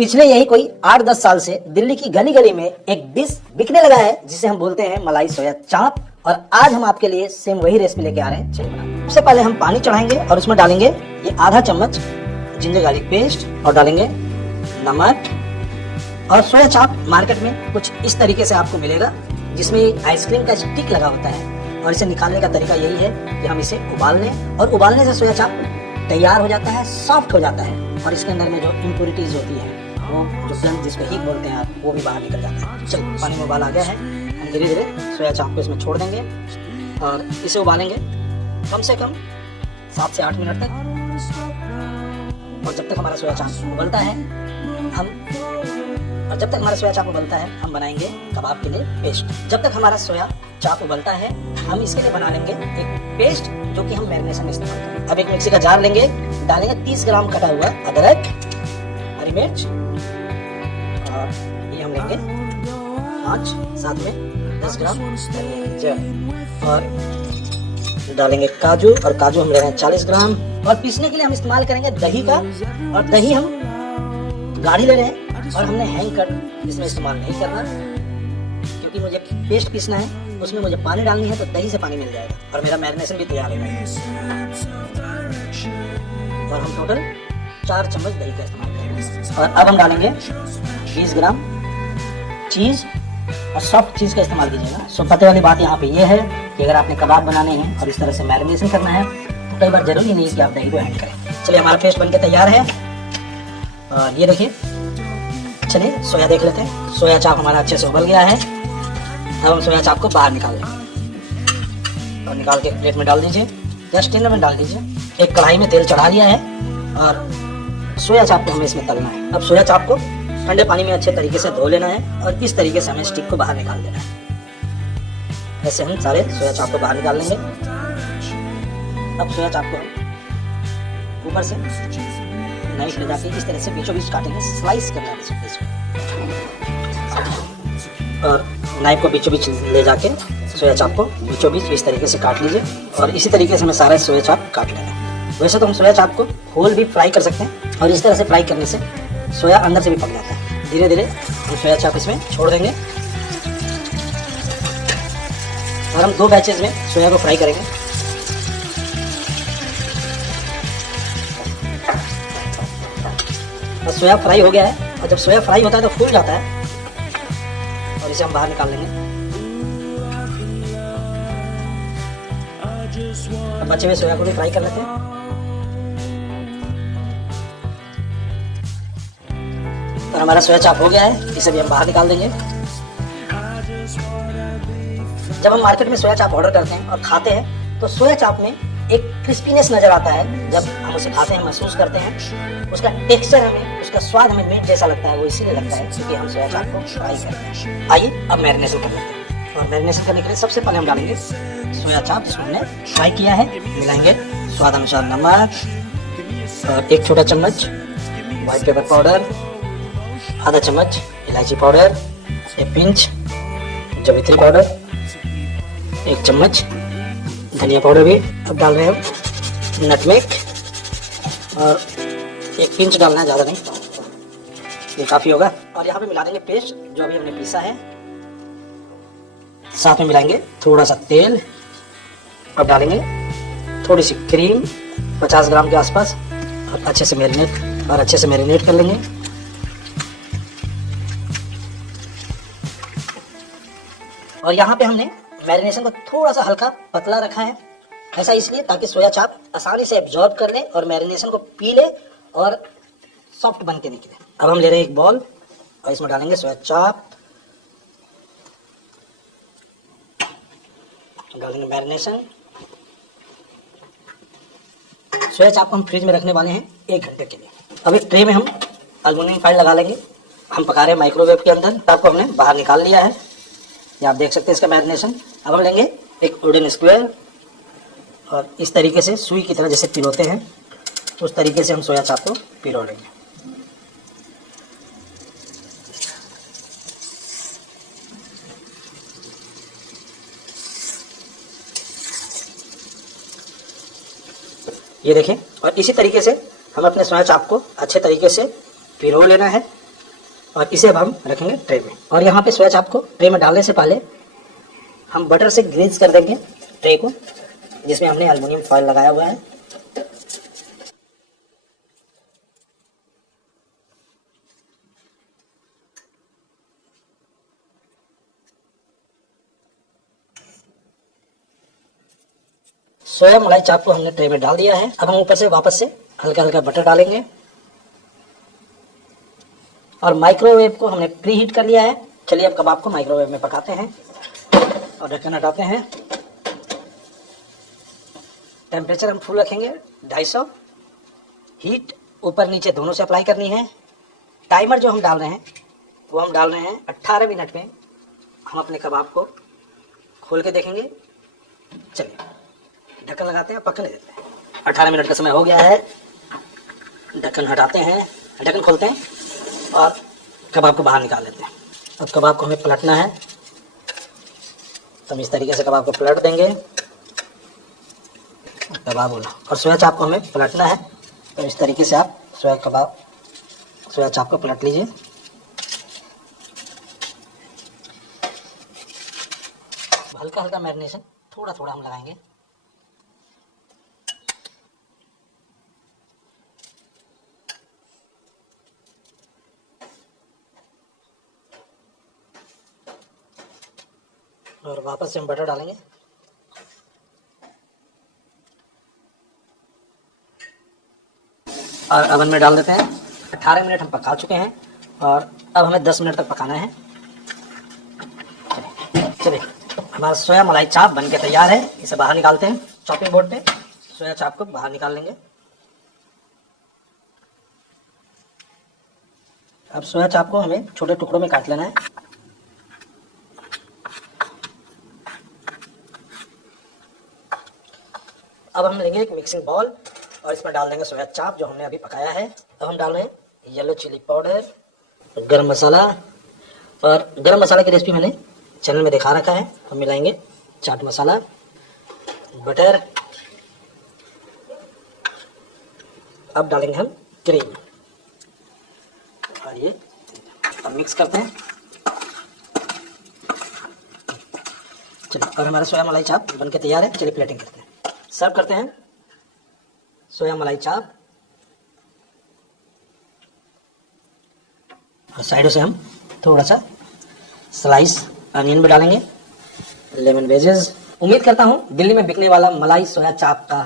पिछले यही कोई 8-10 साल से दिल्ली की गली गली में एक डिश बिकने लगा है जिसे हम बोलते हैं मलाई सोया चाप। और आज हम आपके लिए सेम वही रेसिपी लेके आ रहे हैं। चलिए बनाते हैं। सबसे पहले हम पानी चढ़ाएंगे और उसमें डालेंगे ये आधा चम्मच जिंजर गार्लिक पेस्ट और डालेंगे नमक। और सोया चाप मार्केट में कुछ इस तरीके से आपको मिलेगा जिसमें आइसक्रीम का स्टिक लगा होता है। और इसे निकालने का तरीका यही है कि हम इसे उबाल लें और उबालने से सोया चाप तैयार हो जाता है, सॉफ्ट हो जाता है और इसके अंदर में जो इम्प्योरिटीज होती है वो जो प्लम जिसको हीट बोलते हैं आप, वो भी बाहर निकल जाता है। चलिए पानी में उबाल आ गया है, हम धीरे धीरे सोया चाप को इसमें छोड़ देंगे और इसे उबालेंगे कम से कम 7 से 8 मिनट तक। और जब तक हमारा सोया चाप उबलता है हम बनाएंगे कबाब के लिए पेस्ट। जब तक हमारा सोया चाप उबलता है हम इसके लिए बना लेंगे एक पेस्ट जो कि हम मैरिनेशन में इस्तेमाल करेंगे। अब एक मिक्सी का जार लेंगे, डालेंगे 30 ग्राम कटा हुआ अदरक, हरी मिर्च और ये हम लेंगे 5, साथ में 10 ग्राम और डालेंगे काजू। और काजू हम ले रहे हैं 40 ग्राम। और पीसने के लिए हम इस्तेमाल करेंगे दही का। और दही हम गाढ़ी ले रहे हैं और हमने हैंग कट इसमें इस्तेमाल नहीं करना क्योंकि मुझे पेस्ट पीसना है, उसमें मुझे पानी डालनी है तो दही से पानी मिल जाएगा और मेरा मैरिनेशन भी तैयार है। और हम टोटल 4 चम्मच दही का इस्तेमाल करेंगे। और अब हम डालेंगे 20 ग्राम चीज़ और सॉफ्ट चीज़ का इस्तेमाल कीजिएगा। सो पते वाली बात यहाँ पे ये है कि अगर आपने कबाब बनाने हैं और इस तरह से मैरिनेशन करना है तो कई बार जरूरी नहीं है कि आप दही को हैंग करें। चलिए हमारा पेस्ट बनके तैयार है और ये देखिए। चलिए सोया देख लेते हैं। सोया चाप हमारा अच्छे से उबल गया है। अब हम सोया चाप को बाहर निकाल लेंगे और निकाल के प्लेट में डाल दीजिए या स्टेनर में डाल दीजिए। एक कढ़ाई में तेल चढ़ा लिया है और सोया चाप को हमें इसमें तलना है। अब सोया चाप को ठंडे पानी में अच्छे तरीके से धो लेना है और इस तरीके से हमें स्टिक को बाहर निकाल देना है। ऐसे हम सारे सोया चाप को बाहर निकाल लेंगे। अब सोया चाप को हम ऊपर से नाइफ ले जाके इस तरह से बीचों बीच काटेंगे, स्लाइस करना है इसको। और नाइफ को बीचों बीच ले जाके सोया चाप को बीचों बीच इस तरीके से काट लीजिए और इसी तरीके से हमें सारा सोया चाप काट लेना है। वैसे तो हम सोया चाप को होल भी फ्राई कर सकते हैं और इस तरह से फ्राई करने से सोया अंदर से भी पक जाता है। धीरे धीरे हम सोया चाप इसमें छोड़ देंगे और हम 2 बैचेज में सोया को फ्राई करेंगे। और सोया फ्राई हो गया है और जब सोया फ्राई होता है तो फूल जाता है और इसे हम बाहर निकाल लेंगे। अब बचे हुए सोया को भी फ्राई कर लेते हैं। और हमारा सोया चाप हो गया है, इसे भी हम बाहर निकाल देंगे। जब हम मार्केट में सोया चाप ऑर्डर करते हैं और खाते हैं तो सोया चाप में एक क्रिस्पीनेस नजर आता है। जब हम उसे खाते हैं महसूस करते हैं उसका टेक्सचर हमें, उसका स्वाद हमें मीट जैसा लगता है। वो इसीलिए लगता है क्योंकि हम सोया चाप को फ्राई करते हैं। आइए अब मैरिनेशन कर लेते हैं। और मैरिनेशन करने के लिए सबसे पहले हम डालेंगे सोया चाप जिसको हमने फ्राई किया है। मिलाएंगे स्वाद अनुसार नमक और 1 छोटा चम्मच व्हाइट पेपर पाउडर, आधा चम्मच इलायची पाउडर, 1 पिंच जवित्री पाउडर, 1 चम्मच धनिया पाउडर भी अब डाल रहे हैं हम, नटमेग और 1 पिंच डालना है, ज़्यादा नहीं, ये काफ़ी होगा। और यहाँ पे मिला देंगे पेस्ट जो अभी हमने पीसा है। साथ में मिलाएंगे थोड़ा सा तेल। अब डालेंगे थोड़ी सी क्रीम 50 ग्राम के आसपास और अच्छे से मैरिनेट कर लेंगे। और यहाँ पे हमने मैरिनेशन को थोड़ा सा हल्का पतला रखा है, ऐसा इसलिए ताकि सोया चाप आसानी से एब्जॉर्ब कर ले और मैरिनेशन को पी ले और सॉफ्ट बन के निकले। अब हम ले रहे हैं एक बॉल और इसमें डालेंगे सोया चाप, डालेंगे मैरिनेशन। सोया चाप को हम फ्रिज में रखने वाले हैं 1 घंटे के लिए। अब एक ट्रे में हम एल्युमिनियम फॉइल लगा लेंगे। हम पका रहे हैं माइक्रोवेव के अंदर। चाप को हमने बाहर निकाल लिया है, ये आप देख सकते हैं इसका मैरिनेशन। अब हम लेंगे एक वुडन स्क्वायर और इस तरीके से सुई की तरह जैसे पिरोते हैं उस तरीके से हम सोया चाप को पिरो लेंगे। ये देखें। और इसी तरीके से हम अपने सोया चाप को अच्छे तरीके से पिरो लेना है और इसे अब हम रखेंगे ट्रे में। और यहाँ पे सोया चाप को ट्रे में डालने से पहले हम बटर से ग्रीस कर देंगे ट्रे को, जिसमें हमने एल्युमिनियम फॉयल लगाया हुआ है। सोया मलाई चाप को हमने ट्रे में डाल दिया है। अब हम ऊपर से वापस से हल्का हल्का बटर डालेंगे और माइक्रोवेव को हमने प्री हीट कर लिया है। चलिए अब कबाब को माइक्रोवेव में पकाते हैं और ढक्कन हटाते हैं। टेम्परेचर हम फुल रखेंगे 250। हीट ऊपर नीचे दोनों से अप्लाई करनी है। टाइमर जो हम डाल रहे हैं वो हम डाल रहे हैं 18 मिनट में। हम अपने कबाब को खोल के देखेंगे। चलिए ढक्कन लगाते हैं, पकने देते हैं। 18 मिनट का समय हो गया है। ढक्कन हटाते हैं, ढक्कन खोलते हैं और कबाब को बाहर निकाल लेते हैं। अब कबाब को हमें पलटना है, तो हम इस तरीके से कबाब को पलट देंगे। कबाब बोला और सोया चाप को हमें पलटना है, तो इस तरीके से आप सोया चाप को पलट लीजिए। हल्का हल्का मैरिनेशन थोड़ा थोड़ा हम लगाएंगे। और वापस से हम बटर डालेंगे। और अवन में डाल देते हैं। 18 मिनट हम पका चुके हैं और अब हमें 10 मिनट तक पकाना है। चलिए हमारा सोया मलाई चाप बनके तैयार है। इसे बाहर निकालते हैं। चॉपिंग बोर्ड पे सोया चाप को बाहर निकाल लेंगे। अब सोया चाप को हमें छोटे टुकड़ों में काट लेना है। अब हम लेंगे एक मिक्सिंग बाउल और इसमें डाल देंगे सोया चाप जो हमने अभी पकाया है। अब हम डाल रहे हैं येलो चिली पाउडर, गरम मसाला। और गरम मसाला की रेसिपी मैंने चैनल में दिखा रखा है। हम मिलाएंगे चाट मसाला, बटर। अब डालेंगे हम क्रीम और ये अब मिक्स करते हैं। चलिए और हमारा सोया मलाई चाप बनके तैयार है। चलिए प्लेटिंग करते हैं, सर्व करते हैं। सोया मलाई चाप और साइडों से हम थोड़ा सा स्लाइस अनियन भी डालेंगे, लेमन वेजेस। उम्मीद करता हूं दिल्ली में बिकने वाला मलाई सोया चाप का